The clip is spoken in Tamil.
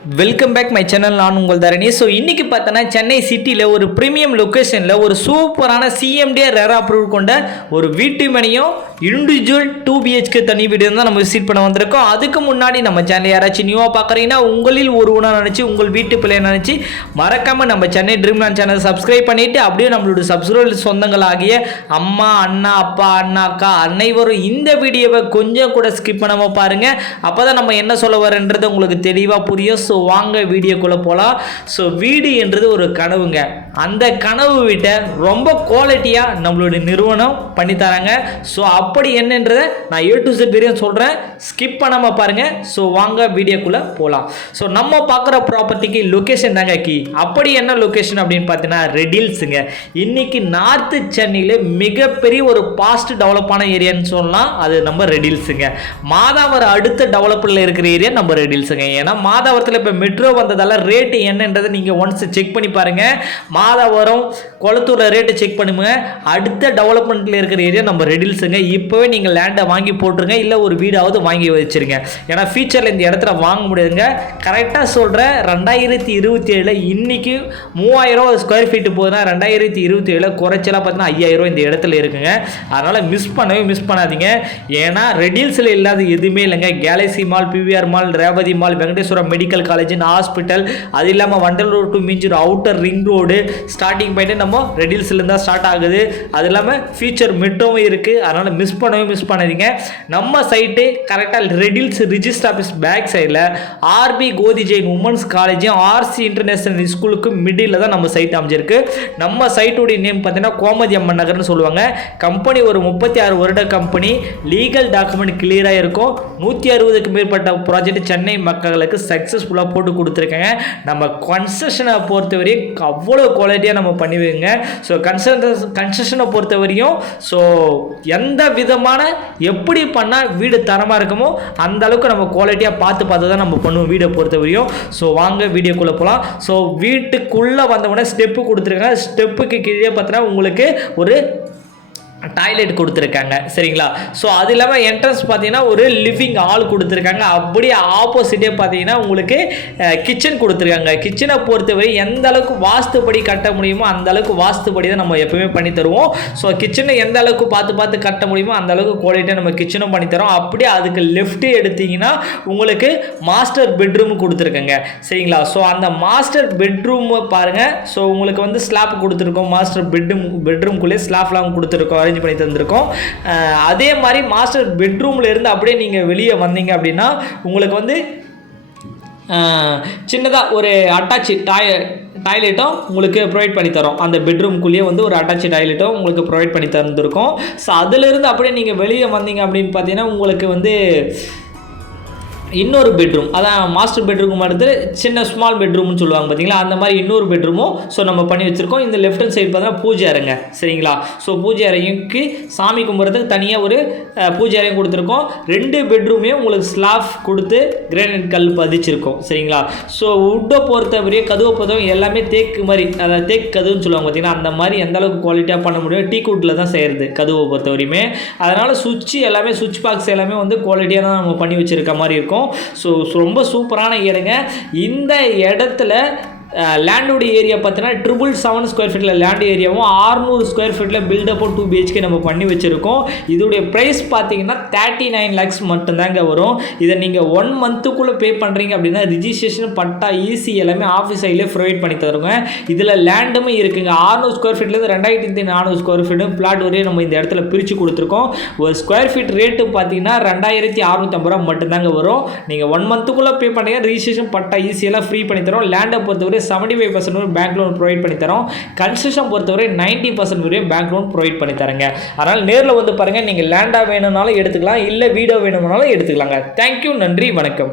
Welcome back my channel. நான் உங்கள் தரணி. ஸோ இன்றைக்கி பார்த்தோன்னா சென்னை சிட்டியில் ஒரு ப்ரீமியம் லொக்கேஷனில் ஒரு சூப்பரான சிஎம்டிஏ ரேர் அப்ரூவ் கொண்ட ஒரு வீட்டு மனையும் இண்டிவிஜுவல் 2 BHK தனி வீடு தான் நம்ம விசிட் பண்ண வந்திருக்கோம். அதுக்கு முன்னாடி நம்ம சேனல் யாராச்சும் நியூவாக பார்க்குறீங்கன்னா உங்களில் ஒருவனாக நினச்சி உங்கள் வீட்டு பிள்ளையை நினச்சி மறக்காமல் நம்ம சென்னை ட்ரீம்லேண்ட் சேனல் சப்ஸ்கிரைப் பண்ணிவிட்டு அப்படியே நம்மளோட சப்ஸ்கிரைபர் சொந்தங்களாகிய அம்மா, அண்ணா, அப்பா, அண்ணா, அக்கா அனைவரும் இந்த வீடியோவை கொஞ்சம் கூட ஸ்கிப் பண்ணாமல் பாருங்கள். அப்போ தான் நம்ம என்ன சொல்ல வரன்றது உங்களுக்கு தெளிவாக புரியும். ஸோ வாங்க வீடியோக்குள்ளே போகலாம். ஸோ வீடு என்றது ஒரு கனவுங்க. அந்த கனவு வீட்டை ரொம்ப குவாலிட்டியாக நம்மளுடைய நிறுவனம் பண்ணித்தராங்க. ஸோ அப்படி என்னன்றதை நான் A to Z வரையும் சொல்கிறேன், ஸ்கிப் பண்ணாமல் பாருங்கள். ஸோ வாங்க வீடியோக்குள்ளே போகலாம். ஸோ நம்ம பார்க்குற ப்ராப்பர்ட்டிக்கு லொக்கேஷன் தாங்க கீ. அப்படி என்ன லொக்கேஷன் அப்படின்னு பார்த்தீங்கன்னா ரெடில்ஸுங்க. இன்றைக்கி நார்த்து சென்னையில் மிகப்பெரிய ஒரு பாஸ்ட் டெவலப்பான ஏரியான்னு சொல்லலாம், அது நம்ம ரெடில்ஸுங்க. மாதாவரம் அடுத்த டெவலப்பில் இருக்கிற ஏரியா நம்ம ரெடில்ஸுங்க. ஏன்னா மாதாவரத்தில் இப்போ மெட்ரோ வந்ததால ரேட்டு என்னன்றதை நீங்கள் ஒன்ஸ் செக் பண்ணி பாருங்கள். மாதாவரம் கொளத்தூரில் ரேட்டு செக் பண்ணுங்க. அடுத்த டெவலப்மெண்ட்டில் இருக்கிற ஏரியா நம்ம ரெடில்ஸுங்க. இப்போவே நீங்கள் லேண்டை வாங்கி போட்டுருங்க, இல்லை ஒரு வீடாவது வாங்கி வச்சுருங்க. ஏன்னா ஃபியூச்சரில் இந்த இடத்துல வாங்க முடியாதுங்க. கரெக்டாக சொல்கிறேன், 2027 இன்னைக்கு 3000 ஸ்கொயர் ஃபீட்டு போகுதுன்னா 2027 குறைச்சலாக பார்த்தீங்கன்னா 5000 இந்த இடத்துல இருக்குங்க. அதனால் மிஸ் பண்ணாதீங்க. ஏன்னா ரெடில்ஸில் இல்லாத எதுவுமே இல்லைங்க. Galaxy mall, PVR mall, Revathi mall, Venkateswaram medical college, hospital, அது இல்லாமல் Vandalur to Minjur outer ring road starting point நம்ம ரெடில்ஸ்லேருந்து தான் ஸ்டார்ட் ஆகுது. அது இல்லாமல் ஃபியூச்சர் மெட்ரோவும் இருக்குது. அதனால் மிஸ் பண்ணாதீங்க. நம்ம சைட்டு கரெக்டாக ரெடில்ஸ் ரிஜிஸ்டர் ஆஃபீஸ் பேக் சைடில் RB கோதி ஜெயின் உமன்ஸ் காலேஜும் RC இன்டர்நேஷனல் ஸ்கூலுக்கு மிடில் தான் நம்ம சைட் அமைஞ்சிருக்கு. நம்ம சைட்டுடைய நேம் பார்த்தீங்கன்னா கோமதி அம்மன் நகர்னு சொல்லுவாங்க. கம்பெனி ஒரு 36 வருட கம்பெனி. லீகல் டாக்குமெண்ட் கிளியராக இருக்கும். 160க்கு மேற்பட்ட ப்ராஜெக்ட் சென்னை மக்களுக்கு சக்ஸஸ்ஃபுல்லாக போட்டு கொடுத்துருக்காங்க. நம்ம கன்ஸ்ட்ரக்ஷனை பொறுத்தவரையும் அவ்வளோ குவாலிட்டியாக நம்ம பண்ணுவீங்க. ஸோ கன்ஸ்ட்ரக்ஷனை பொறுத்தவரையும் ஸோ எந்த விதமான எப்படி பண்ணால் வீடு தரமாக இருக்குமோ அந்த அளவுக்கு நம்ம குவாலிட்டியாக பார்த்து தான் நம்ம பண்ணுவோம் வீடை பொறுத்தவரையும். ஸோ வாங்க வீடியோக்குள்ளே போகலாம். ஸோ வீட்டுக்குள்ளே வந்தவுடனே ஸ்டெப்பு கொடுத்துருக்காங்க. ஸ்டெப்புக்கு கீழே பார்த்தீங்கன்னா உங்களுக்கு ஒரு டாய்லெட் கொடுத்துருக்காங்க, சரிங்களா. ஸோ அது இல்லாமல் என்ட்ரன்ஸ் பார்த்தீங்கன்னா ஒரு லிவிங் ஹால் கொடுத்துருக்காங்க. அப்படியே ஆப்போசிட்டே பார்த்தீங்கன்னா உங்களுக்கு கிச்சன் கொடுத்துருக்காங்க. கிச்சனை பொறுத்தவரை எந்த அளவுக்கு வாஸ்துப்படி கட்ட முடியுமோ அந்த அளவுக்கு வாஸ்துப்படி தான் நம்ம எப்பவுமே பண்ணி தருவோம். ஸோ கிச்சனை எந்த அளவுக்கு பார்த்து கட்ட முடியுமோ அந்த அளவுக்கு குவாலிட்டியாக நம்ம கிச்சனும் பண்ணி தரோம். அப்படியே அதுக்கு லெஃப்ட்டு எடுத்தீங்கன்னா உங்களுக்கு மாஸ்டர் பெட்ரூம் கொடுத்துருக்காங்க, சரிங்களா. ஸோ அந்த மாஸ்டர் பெட்ரூம் பாருங்கள். ஸோ உங்களுக்கு வந்து ஸ்லாப் கொடுத்துருக்கோம். மாஸ்டர் பெட்ரூம்குள்ளே ஸ்லாப்லாம் கொடுத்துருக்கோம், அரேஞ்ச் பண்ணி தந்திருக்கோம். அதே மாதிரி மாஸ்டர் பெட்ரூம்ல இருந்து அப்படியே நீங்கள் வெளியே வந்தீங்க அப்படின்னா உங்களுக்கு வந்து சின்னதாக ஒரு அட்டாச் டாய்லெட்டும் உங்களுக்கு ப்ரொவைட் பண்ணி தரோம். அந்த பெட்ரூம்குள்ளேயே வந்து ஒரு அட்டாச் டாய்லெட்டும் உங்களுக்கு ப்ரொவைட் பண்ணி தந்திருக்கோம். ஸோ அதிலிருந்து அப்படியே நீங்கள் வெளியே வந்தீங்க அப்படின்னு பார்த்தீங்கன்னா உங்களுக்கு வந்து இன்னொரு பெட்ரூம், அதான் மாஸ்டர் பெட்ரூம் அடுத்து சின்ன ஸ்மால் பெட்ரூம்னு சொல்லுவாங்க பார்த்தீங்களா, அந்த மாதிரி இன்னொரு பெட்ரூமும் ஸோ நம்ம பண்ணி வச்சுருக்கோம். இந்த லெஃப்ட் ஹேண்ட் சைடு பார்த்தீங்கன்னா பூஜை அறைங்க, சரிங்களா. ஸோ பூஜை அறைக்கு சாமி கும்பிட்றதுக்கு தனியாக ஒரு பூஜை அறையும் கொடுத்துருக்கோம். 2 பெட்ரூமே உங்களுக்கு ஸ்லாப் கொடுத்து கிரானைட் கல் பதிச்சிருக்கோம், சரிங்களா. ஸோ உட்டை பொறுத்தவரையும் கதவை பொறுத்தவரை எல்லாமே தேக்கு மாதிரி, அதாவது தேக்கு கதவுன்னு சொல்லுவாங்க பார்த்தீங்கன்னா, அந்த மாதிரி எந்த அளவுக்கு குவாலிட்டியாக பண்ண முடியும் டீக்குட்டில் தான் செய்கிறது கதவை பொறுத்தவரையுமே. அதனால் சுவிட்ச் பாக்ஸ் எல்லாமே வந்து குவாலிட்டியாக தான் நம்ம பண்ணி வச்சுருக்க மாதிரி இருக்கும். ஸோ ரொம்ப சூப்பரான இடங்க. இந்த இடத்துல லேண்டோடைய ஏரியா பார்த்தீங்கன்னா 777 ஸ்கொயர் ஃபீட்டில் லேண்ட் ஏரியாவும் 600 ஸ்கொயர் ஃபீட்டில் பில்டப்பும் 2 BHK நம்ம பண்ணி வச்சுருக்கோம். இதோடைய ப்ரைஸ் பார்த்தீங்கன்னா 39 lakhs மட்டும்தாங்க வரும். இதை நீங்கள் 1 மந்த்துக்குள்ளே பே பண்ணுறீங்க அப்படின்னா ரிஜிஸ்ட்ரேஷன், பட்டா, EC எல்லாமே ஆஃபீஸ் சைட்லேயே ப்ரொவைட் பண்ணி தருங்க. இதில் லேண்டுமே இருக்குங்க. 600 ஸ்கொயர் ஃபீட்லேருந்து 2400 ஸ்கொயர் ஃபீட்டு பிளாட் வரையும் நம்ம இந்த இடத்துல பிரித்து கொடுத்துருக்கோம். ஒரு ஸ்கொயர் ஃபீட் ரேட்டு பார்த்தீங்கன்னா 2650 ரூபா மட்டும்தாங்க வரும். நீங்கள் 1 மந்த்துக்குள்ளே பே பண்ணுறீங்க. ரிஜிஸ்ட்ரேஷன், பட்டா, EC எல்லாம் ஃப்ரீ பண்ணி தரோம். லேண்டை பொறுத்தவரை 75% பேங்க் லோன் ப்ரொவைட் பண்ணி தரோம். கன்ஸ்ட்ரக்ஷன் பொறுத்தவரை 90% வரையும் பேங்க் லோன் ப்ரொவைட் பண்ணி தரங்க. அதனால் நேரில் வந்து பாருங்கள். நீங்கள் லேண்டாக வேணும்னாலும் எடுத்துக்கலாம், இல்லை வீடோ வேணும்னாலும் எடுத்துக்கலாங்க. தேங்க்யூ, நன்றி, வணக்கம்.